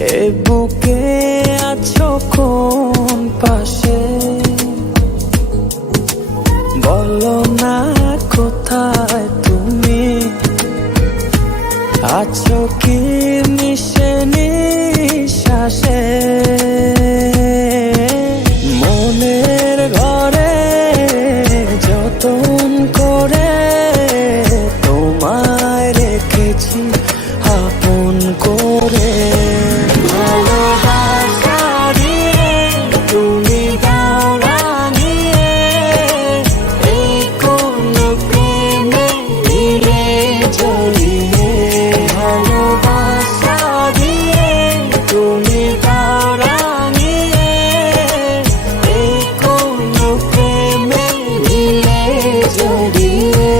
এ বুকে আছো কোন পাশে, বলো না কোথায় তুমি আছো কি মিশে নিঃশ্বাসে। মনের ঘরে যতন করে তোমায় রেখেছি আপন করে। ভালোবাসা দিয়ে তুমি দাও রাঙিয়ে, এই কোন প্রেমে দিলে জড়িয়ে। ভালোবাসা দিয়ে তুমি দাও রাঙিয়ে, এই কোন প্রেমে দিলে জড়িয়ে।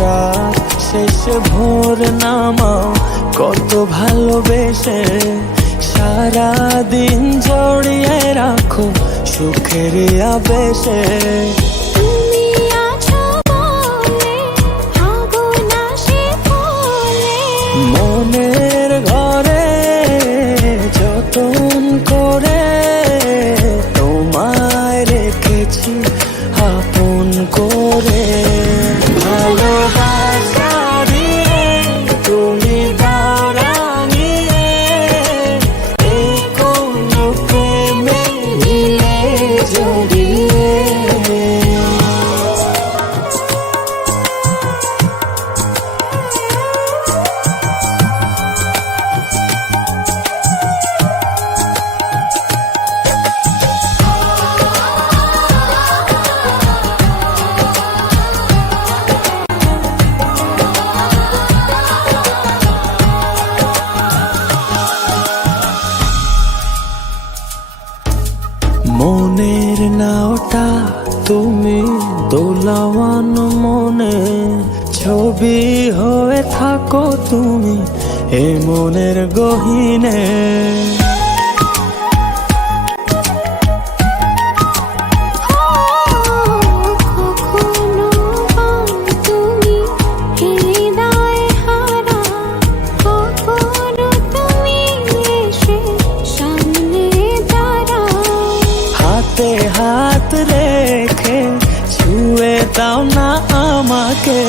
রাত শেষে ভোর নামাও কত ভালোবেসে, সারাদিন জড়িয়ে রাখো সুখের আবেশে। মনের ঘরে যতন করে তোমায় রেখেছি আপন করে। ভালোবাসা দিয়ে তুমি দাও রাঙিয়ে, এই কোন প্রেমে দিলে জড়িয়ে। মনের নাওটা তুমি দোলাওয়ান মনে, ছবি হয়ে থাকো তুমি এ মনের গহীনে। হাতে হাত রেখে ছুঁয়ে দাও না আমাকে।